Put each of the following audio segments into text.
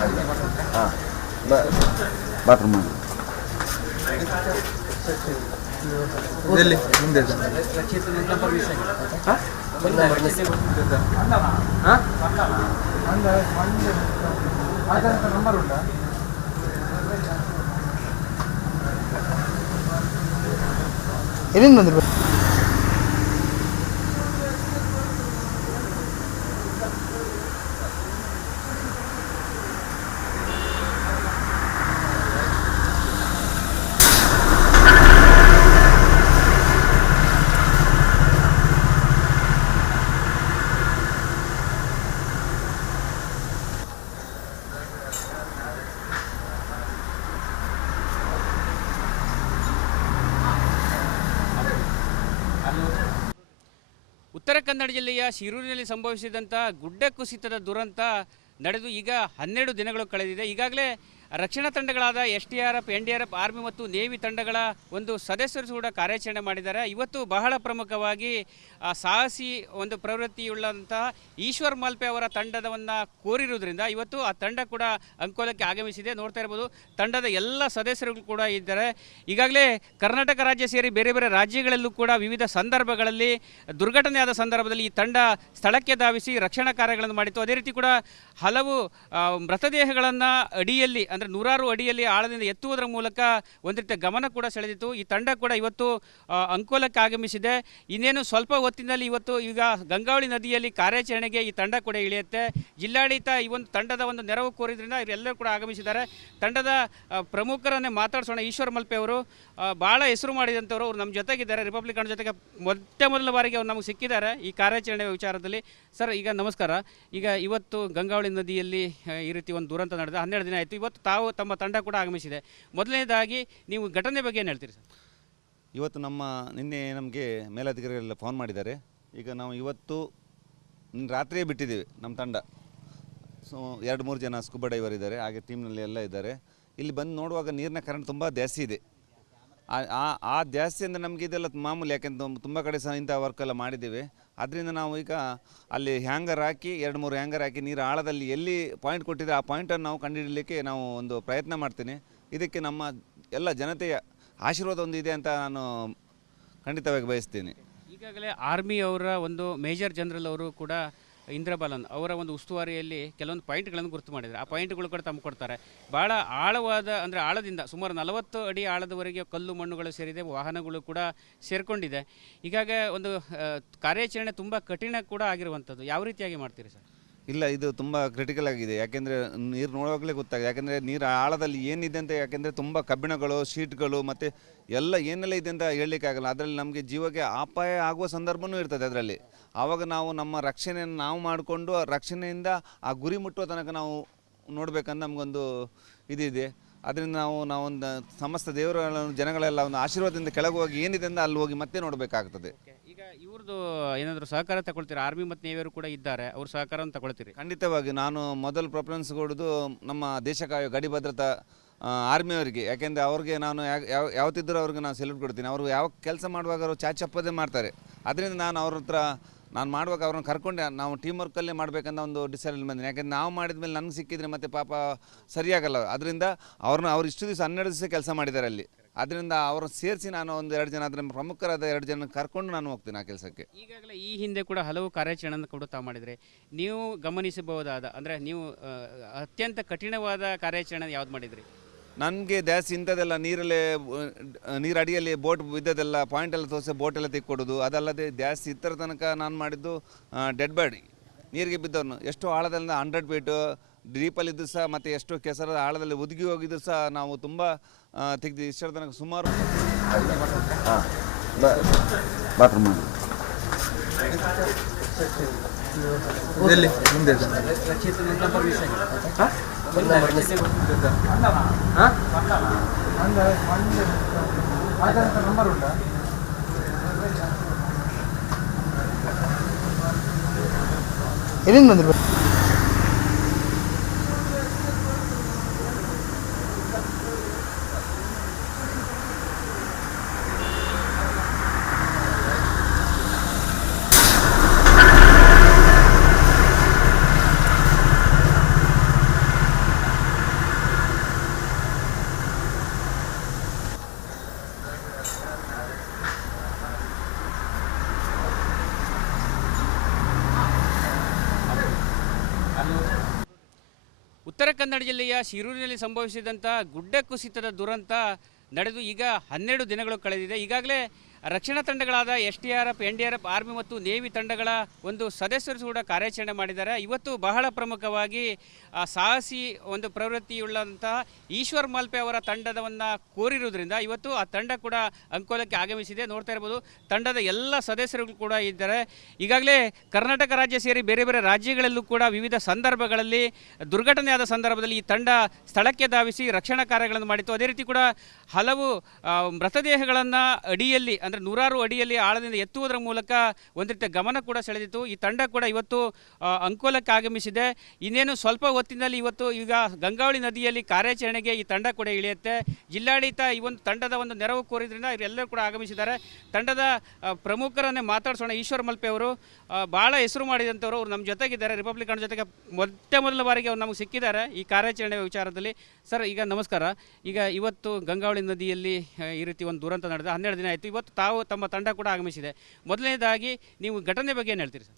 ಹಾಂ ಬಾತ್ರೂಮ್ ಮಾಡಿ ಎಲ್ಲಿ ಮುಂದೆ ನಂಬರ್ ಉಂಟಾ ಎಲ್ಲಿಂದ ಬಂದಿರ್ಬೇಕು ಉತ್ತರ ಕನ್ನಡ ಜಿಲ್ಲೆಯ ಶಿರೂರಿನಲ್ಲಿ ಸಂಭವಿಸಿದಂಥ ಗುಡ್ಡ ಕುಸಿತದ ದುರಂತ ನಡೆದು ಈಗ 12 ದಿನಗಳು ಕಳೆದಿದೆ. ಈಗಾಗಲೇ ರಕ್ಷಣಾ ತಂಡಗಳಾದ SDRF, NDRF, ಆರ್ಮಿ ಮತ್ತು ನೇವಿ ತಂಡಗಳ ಒಂದು ಸದಸ್ಯರು ಕೂಡ ಕಾರ್ಯಾಚರಣೆ ಮಾಡಿದ್ದಾರೆ. ಇವತ್ತು ಬಹಳ ಪ್ರಮುಖವಾಗಿ ಸಾಹಸಿ ಒಂದು ಪ್ರವೃತ್ತಿಯುಳ್ಳಂತಹ ಈಶ್ವರ್ ಮಲ್ಪೆ ಅವರ ತಂಡದವನ್ನು ಕೋರಿರುವುದರಿಂದ ಇವತ್ತು ಆ ತಂಡ ಕೂಡ ಅಂಕೋಲಕ್ಕೆ ಆಗಮಿಸಿದೆ. ನೋಡ್ತಾ ಇರ್ಬೋದು, ತಂಡದ ಎಲ್ಲ ಸದಸ್ಯರು ಕೂಡ ಇದ್ದಾರೆ. ಈಗಾಗಲೇ ಕರ್ನಾಟಕ ರಾಜ್ಯ ಸೇರಿ ಬೇರೆ ಬೇರೆ ರಾಜ್ಯಗಳಲ್ಲೂ ಕೂಡ ವಿವಿಧ ಸಂದರ್ಭಗಳಲ್ಲಿ ದುರ್ಘಟನೆಯಾದ ಸಂದರ್ಭದಲ್ಲಿ ಈ ತಂಡ ಸ್ಥಳಕ್ಕೆ ಧಾವಿಸಿ ರಕ್ಷಣಾ ಕಾರ್ಯಗಳನ್ನು ಮಾಡಿತ್ತು. ಅದೇ ರೀತಿ ಕೂಡ ಹಲವು ಮೃತದೇಹಗಳನ್ನು ಅಡಿಯಲ್ಲಿ ಅಂದರೆ 100 ಅಡಿಯಲ್ಲಿ ಆಳದಿಂದ ಎತ್ತುವುದರ ಮೂಲಕ ಒಂದು ರೀತಿಯ ಗಮನ ಕೂಡ ಸೆಳೆದಿತ್ತು. ಈ ತಂಡ ಕೂಡ ಇವತ್ತು ಅಂಕೋಲಕ್ಕೆ ಆಗಮಿಸಿದೆ. ಇನ್ನೇನು ಸ್ವಲ್ಪ ಹೊತ್ತಿನಲ್ಲಿ ಇವತ್ತು ಈಗ ಗಂಗಾವಳಿ ನದಿಯಲ್ಲಿ ಕಾರ್ಯಾಚರಣೆಗೆ ಈ ತಂಡ ಕೂಡ ಇಳಿಯುತ್ತೆ. ಜಿಲ್ಲಾಡಳಿತ ಈ ಒಂದು ತಂಡದ ಒಂದು ನೆರವು ಕೋರಿದ್ರಿಂದ ಇವರೆಲ್ಲರೂ ಕೂಡ ಆಗಮಿಸಿದ್ದಾರೆ. ತಂಡದ ಪ್ರಮುಖರನ್ನೇ ಮಾತಾಡಿಸೋಣ. ಈಶ್ವರ್ ಮಲ್ಪೆ ಅವರು ಭಾಳ ಹೆಸರು ಮಾಡಿದಂಥವ್ರು, ಅವರು ನಮ್ಮ ಜೊತೆಗಿದ್ದಾರೆ. ರಿಪಬ್ಲಿಕ್ ಜೊತೆಗೆ ಮೊದಲ ಬಾರಿಗೆ ಅವ್ರು ನಮಗೆ ಸಿಕ್ಕಿದ್ದಾರೆ ಈ ಕಾರ್ಯಾಚರಣೆ ವಿಚಾರದಲ್ಲಿ. ಸರ್, ಈಗ ನಮಸ್ಕಾರ. ಈಗ ಇವತ್ತು ಗಂಗಾವಳಿ ನದಿಯಲ್ಲಿ ಈ ರೀತಿ ಒಂದು ದುರಂತ ನಡೆದ 12 ದಿನ ಆಯಿತು. ಇವತ್ತು ತಾವು ತಮ್ಮ ತಂಡ ಕೂಡ ಆಗಮಿಸಿದೆ. ಮೊದಲನೇದಾಗಿ ನೀವು ಘಟನೆ ಬಗ್ಗೆ ಏನು ಹೇಳ್ತೀರಿ ಸರ್? ಇವತ್ತು ನಿನ್ನೆ ನಮಗೆ ಮೇಲಧಿಕಾರಿಗಳೆಲ್ಲ ಫೋನ್ ಮಾಡಿದ್ದಾರೆ. ಈಗ ನಾವು ಇವತ್ತು ರಾತ್ರಿಯೇ ಬಿಟ್ಟಿದ್ದೇವೆ ನಮ್ಮ ತಂಡ. ಸೊ 2-3 ಜನ ಸ್ಕೂಬಾ ಡೈವರ್ ಇದ್ದಾರೆ, ಹಾಗೆ ಟೀಮ್ನಲ್ಲಿ ಎಲ್ಲ ಇದ್ದಾರೆ. ಇಲ್ಲಿ ಬಂದು ನೋಡುವಾಗ ನೀರಿನ ಕರೆಂಟ್ ತುಂಬ ಜಾಸ್ತಿ ಇದೆ. ಆ ಜಾಸ್ತಿ ಅಂದರೆ ನಮಗೆ ಇದೆಲ್ಲ ಮಾಮೂಲಿ, ಯಾಕೆಂದ್ರೆ ತುಂಬ ಕಡೆ ಸಹ ಇಂಥ ವರ್ಕೆಲ್ಲ ಮಾಡಿದ್ದೇವೆ. ಅದರಿಂದ ನಾವು ಈಗ ಅಲ್ಲಿ ಹ್ಯಾಂಗರ್ ಹಾಕಿ 2-3 ಹ್ಯಾಂಗರ್ ಹಾಕಿ ನೀರು ಆಳದಲ್ಲಿ ಎಲ್ಲಿ ಪಾಯಿಂಟ್ ಕೊಟ್ಟಿದೆ ಆ ಪಾಯಿಂಟನ್ನು ನಾವು ಕಂಡುಹಿಡಲಿಕ್ಕೆ ನಾವು ಒಂದು ಪ್ರಯತ್ನ ಮಾಡ್ತೀನಿ. ಇದಕ್ಕೆ ನಮ್ಮ ಎಲ್ಲ ಜನತೆಯ ಆಶೀರ್ವಾದ ಒಂದು ಇದೆ ಅಂತ ನಾನು ಖಂಡಿತವಾಗಿ ಬಯಸ್ತೀನಿ. ಈಗಾಗಲೇ ಆರ್ಮಿ ಅವರ ಒಂದು ಮೇಜರ್ ಜನರಲ್ ಅವರು ಕೂಡ ಇಂದ್ರಬಾಲನ್ ಅವರ ಒಂದು ಉಸ್ತುವಾರಿಯಲ್ಲಿ ಕೆಲವೊಂದು ಪಾಯಿಂಟ್ಗಳನ್ನು ಗುರುತು ಮಾಡಿದ್ದಾರೆ. ಆ ಪಾಯಿಂಟ್ಗಳು ಕೂಡ ತಮ್ಮ ಕೊಡ್ತಾರೆ. ಭಾಳ ಆಳವಾದ ಅಂದರೆ ಆಳದಿಂದ ಸುಮಾರು 40 ಅಡಿ ಆಳದವರೆಗೆ ಕಲ್ಲು ಮಣ್ಣುಗಳು ಸೇರಿದೆ, ವಾಹನಗಳು ಕೂಡ ಸೇರಿಕೊಂಡಿದೆ. ಹೀಗಾಗಿ ಒಂದು ಕಾರ್ಯಾಚರಣೆ ತುಂಬ ಕಠಿಣ ಕೂಡ ಆಗಿರುವಂಥದ್ದು. ಯಾವ ರೀತಿಯಾಗಿ ಮಾಡ್ತೀರಿ ಸರ್? ಇಲ್ಲ, ಇದು ತುಂಬ ಕ್ರಿಟಿಕಲ್ ಆಗಿದೆ. ಯಾಕೆಂದರೆ ನೀರು ನೋಡುವಾಗಲೇ ಗೊತ್ತಾಗಿದೆ. ಯಾಕೆಂದರೆ ನೀರು ಆಳದಲ್ಲಿ ಏನಿದೆ ಅಂತ, ಯಾಕೆಂದರೆ ತುಂಬ ಕಬ್ಬಿಣಗಳು, ಶೀಟ್ಗಳು ಮತ್ತು ಎಲ್ಲ ಏನೆಲ್ಲ ಇದೆ ಅಂತ ಹೇಳಲಿಕ್ಕಾಗಲ್ಲ. ಅದರಲ್ಲಿ ನಮಗೆ ಜೀವಕ್ಕೆ ಅಪಾಯ ಆಗುವ ಸಂದರ್ಭವೂ ಇರ್ತದೆ ಅದರಲ್ಲಿ. ಆವಾಗ ನಾವು ನಮ್ಮ ರಕ್ಷಣೆಯನ್ನು ನಾವು ಮಾಡಿಕೊಂಡು ರಕ್ಷಣೆಯಿಂದ ಆ ಗುರಿ ಮುಟ್ಟುವ ತನಕ ನಾವು ನೋಡಬೇಕಂತ ನಮಗೊಂದು ಇದಿದೆ. ಅದರಿಂದ ನಾವೊಂದು ಸಮಸ್ತ ದೇವರುಗಳನ್ನು ಜನಗಳೆಲ್ಲ ಒಂದು ಆಶೀರ್ವಾದದಿಂದ ಕೆಳಗೆ ಹೋಗಿ ಏನಿದೆ ಅಂತ ಅಲ್ಲಿ ಹೋಗಿ ಮತ್ತೆ ನೋಡಬೇಕಾಗ್ತದೆ. ಈಗ ಇವ್ರದ್ದು ಏನಾದರೂ ಸಹಕಾರ ತಗೊಳ್ತೀರಾ? ಆರ್ಮಿ ಮತ್ತು ನೇವಿಯರು ಕೂಡ ಇದ್ದಾರೆ, ಅವ್ರ ಸಹಕಾರವನ್ನು ತಗೊಳ್ತೀರಿ? ಖಂಡಿತವಾಗಿ ನಾನು ಮೊದಲು ಪ್ರಿಫರೆನ್ಸ್ ಕೊಡೋದು ನಮ್ಮ ದೇಶ ಕಾಯೋ ಗಡಿ ಭದ್ರತಾ ಆರ್ಮಿಯವರಿಗೆ. ಯಾಕೆಂದರೆ ಅವ್ರಿಗೆ ನಾನು ಯಾವತ್ತಿದ್ದರೂ ಅವ್ರಿಗೆ ನಾನು ಸೆಲ್ಯೂಟ್ ಕೊಡ್ತೀನಿ. ಅವರು ಯಾವ ಕೆಲಸ ಮಾಡುವಾಗ ಅವರು ಚಾಚಪ್ಪದೇ ಮಾಡ್ತಾರೆ. ಅದರಿಂದ ನಾನು ಅವ್ರ ಹತ್ರ ನಾನು ಮಾಡುವಾಗ ಅವ್ರನ್ನ ಕರ್ಕೊಂಡೆ ನಾವು ಟೀಮ್ ವರ್ಕಲ್ಲೇ ಮಾಡಬೇಕಂತ ಒಂದು ಡಿಸೈಡಲ್ಲಿ ಬಂದಿನಿ. ಯಾಕೆಂದರೆ ನಾವು ಮಾಡಿದ ಮೇಲೆ ನನಗೆ ಸಿಕ್ಕಿದರೆ ಮತ್ತೆ ಪಾಪ ಸರಿಯಾಗಲ್ಲ. ಅದರಿಂದ ಅವ್ರು ಇಷ್ಟು ದಿವಸ 12 ದಿವಸ ಕೆಲಸ ಮಾಡಿದ್ದಾರೆ ಅಲ್ಲಿ. ಅದರಿಂದ ಅವ್ರನ್ನ ಸೇರಿಸಿ ನಾನು ಒಂದು 2 ಜನ ಅದರ ಪ್ರಮುಖರಾದ 2 ಜನ ಕರ್ಕೊಂಡು ನಾನು ಹೋಗ್ತೀನಿ ಆ ಕೆಲಸಕ್ಕೆ. ಈಗಾಗಲೇ ಈ ಹಿಂದೆ ಕೂಡ ಹಲವು ಕಾರ್ಯಾಚರಣೆಯನ್ನು ಕೂಡ ತಾವು ಮಾಡಿದರೆ, ನೀವು ಗಮನಿಸಬಹುದಾದ ಅಂದರೆ ನೀವು ಅತ್ಯಂತ ಕಠಿಣವಾದ ಕಾರ್ಯಾಚರಣೆ ಯಾವ್ದು ಮಾಡಿದ್ರಿ? ನನಗೆ ಜಾಸ್ತಿ ಇಂಥದ್ದೆಲ್ಲ ನೀರು ಅಡಿಯಲ್ಲಿ ಬೋಟ್ ಬಿದ್ದದೆಲ್ಲ ಪಾಯಿಂಟೆಲ್ಲ ತೋರಿಸಿ ಬೋಟೆಲ್ಲ ತೆಕ್ಕೊಡೋದು. ಅದಲ್ಲದೆ ಜಾಸ್ತಿ ಇತ್ತರ ತನಕ ನಾನು ಮಾಡಿದ್ದು ಡೆಡ್ ಬಾಡಿ ನೀರಿಗೆ ಬಿದ್ದವ್ರನ್ನು ಎಷ್ಟು ಆಳದಲ್ಲಿ 100 ಫೀಟು ಡೀಪಲ್ಲಿದ್ದು ಸಹ ಮತ್ತು ಎಷ್ಟು ಕೆಸರದ ಆಳದಲ್ಲಿ ಒದಗಿ ಹೋಗಿದ್ದು ಸಹ ನಾವು ತುಂಬ ತೆಗೆದು ಇಷ್ಟರ ತನಕ ಸುಮಾರು ಬಾತ್ರೂಮ್ ಮಾಡಿ ಮುಂದೆ ನಂಬರ್ ಉಂಟಾ? ಎಲ್ಲಿಂದ ಬಂದಿರ್ಬೇಕು? ಉತ್ತರ ಕನ್ನಡ ಜಿಲ್ಲೆಯ ಶಿರೂರಿನಲ್ಲಿ ಸಂಭವಿಸಿದಂಥ ಗುಡ್ಡ ಕುಸಿತದ ದುರಂತ ನಡೆದು ಈಗ 12 ದಿನಗಳು ಕಳೆದಿದೆ. ಈಗಾಗಲೇ ರಕ್ಷಣಾ ತಂಡಗಳಾದ SDRF, NDRF, ಆರ್ಮಿ ಮತ್ತು ನೇವಿ ತಂಡಗಳ ಒಂದು ಸದಸ್ಯರು ಕೂಡ ಕಾರ್ಯಾಚರಣೆ ಮಾಡಿದ್ದಾರೆ. ಇವತ್ತು ಬಹಳ ಪ್ರಮುಖವಾಗಿ ಸಾಹಸಿ ಒಂದು ಪ್ರವೃತ್ತಿಯುಳ್ಳಂತಹ ಈಶ್ವರ್ ಮಾಲ್ಪೆ ಅವರ ತಂಡದವನ್ನು ಕೋರಿರುವುದರಿಂದ ಇವತ್ತು ಆ ತಂಡ ಕೂಡ ಅಂಕೋಲಕ್ಕೆ ಆಗಮಿಸಿದೆ. ನೋಡ್ತಾ ಇರ್ಬೋದು, ತಂಡದ ಎಲ್ಲ ಸದಸ್ಯರು ಕೂಡ ಇದ್ದಾರೆ. ಈಗಾಗಲೇ ಕರ್ನಾಟಕ ರಾಜ್ಯ ಸೇರಿ ಬೇರೆ ಬೇರೆ ರಾಜ್ಯಗಳಲ್ಲೂ ಕೂಡ ವಿವಿಧ ಸಂದರ್ಭಗಳಲ್ಲಿ ದುರ್ಘಟನೆಯಾದ ಸಂದರ್ಭದಲ್ಲಿ ಈ ತಂಡ ಸ್ಥಳಕ್ಕೆ ಧಾವಿಸಿ ರಕ್ಷಣಾ ಕಾರ್ಯಗಳನ್ನು ಮಾಡಿತ್ತು. ಅದೇ ರೀತಿ ಕೂಡ ಹಲವು ಮೃತದೇಹಗಳನ್ನು ಅಡಿಯಲ್ಲಿ ಅಂದರೆ 100 ಅಡಿಯಲ್ಲಿ ಆಳದಿಂದ ಎತ್ತುವುದರ ಮೂಲಕ ಒಂದು ರೀತಿಯ ಗಮನ ಕೂಡ ಸೆಳೆದಿತ್ತು. ಈ ತಂಡ ಕೂಡ ಇವತ್ತು ಅಂಕೋಲಕ್ಕೆ ಆಗಮಿಸಿದೆ. ಇನ್ನೇನು ಸ್ವಲ್ಪ ಹೊತ್ತಿನಲ್ಲಿ ಇವತ್ತು ಈಗ ಗಂಗಾವಳಿ ನದಿಯಲ್ಲಿ ಕಾರ್ಯಾಚರಣೆಗೆ ಈ ತಂಡ ಕೂಡ ಇಳಿಯುತ್ತೆ. ಜಿಲ್ಲಾಡಳಿತ ಈ ಒಂದು ತಂಡದ ಒಂದು ನೆರವು ಕೋರಿದ್ರಿಂದ ಇವರೆಲ್ಲರೂ ಕೂಡ ಆಗಮಿಸಿದ್ದಾರೆ. ತಂಡದ ಪ್ರಮುಖರನ್ನೇ ಮಾತಾಡಿಸೋಣ. ಈಶ್ವರ್ ಮಲ್ಪೆ ಅವರು ಭಾಳ ಹೆಸರು ಮಾಡಿದಂಥವ್ರು, ಅವರು ನಮ್ಮ ಜೊತೆಗಿದ್ದಾರೆ. ರಿಪಬ್ಲಿಕ್ ಕನ್ನಡ ಜೊತೆಗೆ ಮೊದಲ ಬಾರಿಗೆ ಅವ್ರು ನಮಗೆ ಸಿಕ್ಕಿದ್ದಾರೆ ಈ ಕಾರ್ಯಾಚರಣೆ ವಿಚಾರದಲ್ಲಿ. ಸರ್, ಈಗ ನಮಸ್ಕಾರ. ಈಗ ಇವತ್ತು ಗಂಗಾವಳಿ ನದಿಯಲ್ಲಿ ಈ ರೀತಿ ಒಂದು ದುರಂತ ನಡೆದ 12 ದಿನ ಆಯಿತು. ಇವತ್ತು ತಾವು ತಮ್ಮ ತಂಡ ಕೂಡ ಆಗಮಿಸಿದೆ. ಮೊದಲನೇದಾಗಿ ನೀವು ಘಟನೆ ಬಗ್ಗೆ ಏನು ಹೇಳ್ತೀರಿ ಸರ್?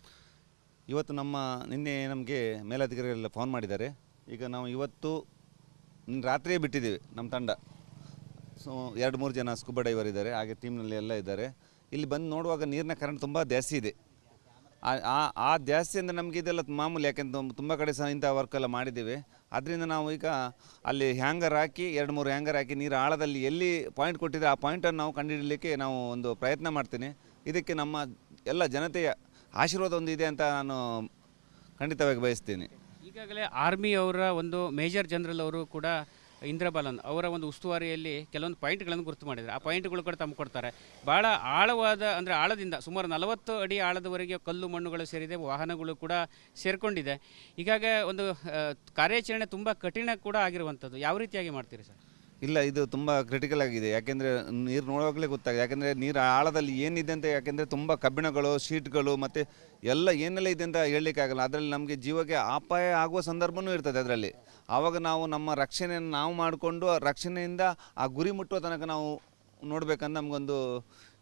ಇವತ್ತು ನಿನ್ನೆ ನಮಗೆ ಮೇಲಧಿಕಾರಿಗಳೆಲ್ಲ ಫೋನ್ ಮಾಡಿದ್ದಾರೆ. ಈಗ ನಾವು ಇವತ್ತು ರಾತ್ರಿಯೇ ಬಿಟ್ಟಿದ್ದೀವಿ ನಮ್ಮ ತಂಡ. ಸೊ 2-3 ಜನ ಸ್ಕೂಬಾ ಡೈವರ್ ಇದ್ದಾರೆ, ಹಾಗೆ ಟೀಮ್ನಲ್ಲಿ ಎಲ್ಲ ಇದ್ದಾರೆ. ಇಲ್ಲಿ ಬಂದು ನೋಡುವಾಗ ನೀರಿನ ಕರೆಂಟ್ ತುಂಬ ಜಾಸ್ತಿ ಇದೆ. ಆ ಜಾಸ್ತಿ ಅಂದರೆ ನಮಗೆ ಇದೆಲ್ಲ ಮಾಮೂಲಿ, ಯಾಕೆಂದ್ರೆ ತುಂಬ ಕಡೆ ಸಹ ಇಂಥ ವರ್ಕೆಲ್ಲ ಮಾಡಿದ್ದೀವಿ. ಅದರಿಂದ ನಾವು ಈಗ ಅಲ್ಲಿ ಹ್ಯಾಂಗರ್ ಹಾಕಿ 2-3 ಹ್ಯಾಂಗರ್ ಹಾಕಿ ನೀರು ಆಳದಲ್ಲಿ ಎಲ್ಲಿ ಪಾಯಿಂಟ್ ಕೊಟ್ಟಿದ್ರೆ ಆ ಪಾಯಿಂಟನ್ನು ನಾವು ಕಂಡುಹಿಡಲಿಕ್ಕೆ ನಾವು ಒಂದು ಪ್ರಯತ್ನ ಮಾಡ್ತೀನಿ. ಇದಕ್ಕೆ ನಮ್ಮ ಎಲ್ಲ ಜನತೆಯ ಆಶೀರ್ವಾದ ಒಂದು ಇದೆ ಅಂತ ನಾನು ಖಂಡಿತವಾಗಿ ಬಯಸ್ತೀನಿ. ಈಗಾಗಲೇ ಆರ್ಮಿ ಅವರ ಒಂದು ಮೇಜರ್ ಜನರಲ್ ಅವರು ಕೂಡ ಇಂದ್ರಬಾಲನ್ ಅವರ ಒಂದು ಉಸ್ತುವಾರಿಯಲ್ಲಿ ಕೆಲವೊಂದು ಪಾಯಿಂಟ್ಗಳನ್ನು ಗುರುತು ಮಾಡಿದ್ದಾರೆ. ಆ ಪಾಯಿಂಟ್ಗಳು ಕೂಡ ತಮ್ಮ ಕೊಡ್ತಾರೆ. ಭಾಳ ಆಳವಾದ ಅಂದರೆ ಆಳದಿಂದ ಸುಮಾರು 40 ಅಡಿ ಆಳದವರೆಗೆ ಕಲ್ಲು ಮಣ್ಣುಗಳು ಸೇರಿದೆ, ವಾಹನಗಳು ಕೂಡ ಸೇರಿಕೊಂಡಿದೆ. ಹೀಗಾಗಿ ಒಂದು ಕಾರ್ಯಾಚರಣೆ ತುಂಬ ಕಠಿಣ ಕೂಡ ಆಗಿರುವಂಥದ್ದು. ಯಾವ ರೀತಿಯಾಗಿ ಮಾಡ್ತೀರಿ ಸರ್? ಇಲ್ಲ, ಇದು ತುಂಬ ಕ್ರಿಟಿಕಲ್ ಆಗಿದೆ. ಯಾಕೆಂದರೆ ನೀರು ನೋಡುವಾಗಲೇ ಗೊತ್ತಾಗಿದೆ. ಯಾಕೆಂದರೆ ನೀರು ಆಳದಲ್ಲಿ ಏನಿದೆ ಅಂತ, ಯಾಕೆಂದರೆ ತುಂಬ ಕಬ್ಬಿಣಗಳು, ಶೀಟ್ಗಳು ಮತ್ತು ಎಲ್ಲ ಏನೆಲ್ಲ ಇದೆ ಅಂತ ಹೇಳಲಿಕ್ಕೆ ಆಗಲ್ಲ. ಅದರಲ್ಲಿ ನಮಗೆ ಜೀವಕ್ಕೆ ಅಪಾಯ ಆಗುವ ಸಂದರ್ಭವೂ ಇರ್ತದೆ ಅದರಲ್ಲಿ. ಆವಾಗ ನಾವು ನಮ್ಮ ರಕ್ಷಣೆಯನ್ನು ನಾವು ಮಾಡಿಕೊಂಡು ರಕ್ಷಣೆಯಿಂದ ಆ ಗುರಿ ಮುಟ್ಟುವ ತನಕ ನಾವು ನೋಡಬೇಕಂತ ನಮಗೊಂದು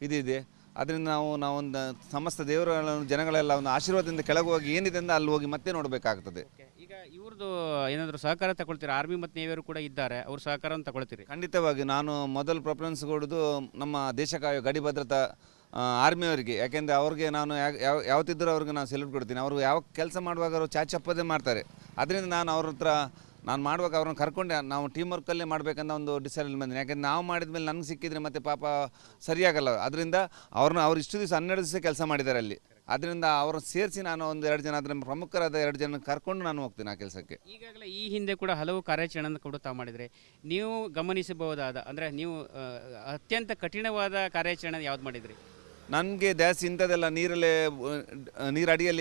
ಇದಿದೆ. ಅದರಿಂದ ನಾವೊಂದು ಸಮಸ್ತ ದೇವರುಗಳನ್ನು ಜನಗಳೆಲ್ಲ ಒಂದು ಆಶೀರ್ವಾದದಿಂದ ಕೆಳಗೆ ಹೋಗಿ ಏನಿದೆ ಅಂತ ಅಲ್ಲಿ ಹೋಗಿ ಮತ್ತೆ ನೋಡಬೇಕಾಗ್ತದೆ. ಈಗ ಇವ್ರದ್ದು ಏನಾದರೂ ಸಹಕಾರ ತಗೊಳ್ತೀರಾ? ಆರ್ಮಿ ಮತ್ತು ನೇವಿಯರು ಕೂಡ ಇದ್ದಾರೆ, ಅವ್ರ ಸಹಕಾರವನ್ನು ತಗೊಳ್ತೀರಿ? ಖಂಡಿತವಾಗಿ ನಾನು ಮೊದಲು ಪ್ರಿಫರೆನ್ಸ್ ಕೊಡೋದು ನಮ್ಮ ದೇಶ ಕಾಯೋ ಗಡಿ ಭದ್ರತಾ ಆರ್ಮಿಯವರಿಗೆ. ಯಾಕೆಂದರೆ ಅವ್ರಿಗೆ ನಾನು ಯಾವತ್ತಿದ್ದರೂ ಅವ್ರಿಗೆ ನಾನು ಸೆಲ್ಯೂಟ್ ಕೊಡ್ತೀನಿ. ಅವರು ಯಾವ ಕೆಲಸ ಮಾಡುವಾಗ ಅವರು ಚಾಚಪ್ಪದೇ ಮಾಡ್ತಾರೆ. ಅದರಿಂದ ನಾನು ಅವ್ರ ಹತ್ರ ನಾನು ಮಾಡುವಾಗ ಅವ್ರನ್ನ ಕರ್ಕೊಂಡೆ ನಾವು ಟೀಮ್ ವರ್ಕಲ್ಲೇ ಮಾಡಬೇಕಂತ ಒಂದು ಡಿಸೈಡಲ್ಲಿ ಬಂದಿನಿ. ಯಾಕೆಂದರೆ ನಾವು ಮಾಡಿದ ಮೇಲೆ ನನಗೆ ಸಿಕ್ಕಿದರೆ ಮತ್ತೆ ಪಾಪ ಸರಿಯಾಗಲ್ಲ. ಅದರಿಂದ ಅವ್ರು ಇಷ್ಟು ದಿವಸ 12 ದಿವಸ ಕೆಲಸ ಮಾಡಿದ್ದಾರೆ ಅಲ್ಲಿ. ಅದರಿಂದ ಅವ್ರನ್ನ ಸೇರಿಸಿ ನಾನು ಒಂದು 2 ಜನ ಅದರ ಪ್ರಮುಖರಾದ 2 ಜನ ಕರ್ಕೊಂಡು ನಾನು ಹೋಗ್ತೀನಿ ಆ ಕೆಲಸಕ್ಕೆ. ಈಗಾಗಲೇ ಈ ಹಿಂದೆ ಕೂಡ ಹಲವು ಕಾರ್ಯಾಚರಣೆಯನ್ನು ಕೂಡ ತಾವು ಮಾಡಿದರೆ, ನೀವು ಗಮನಿಸಬಹುದಾದ ಅಂದರೆ ನೀವು ಅತ್ಯಂತ ಕಠಿಣವಾದ ಕಾರ್ಯಾಚರಣೆ ಯಾವ್ದು ಮಾಡಿದ್ರಿ? ನನಗೆ ಜಾಸ್ತಿ ಇಂಥದ್ದೆಲ್ಲ ನೀರು ಅಡಿಯಲ್ಲಿ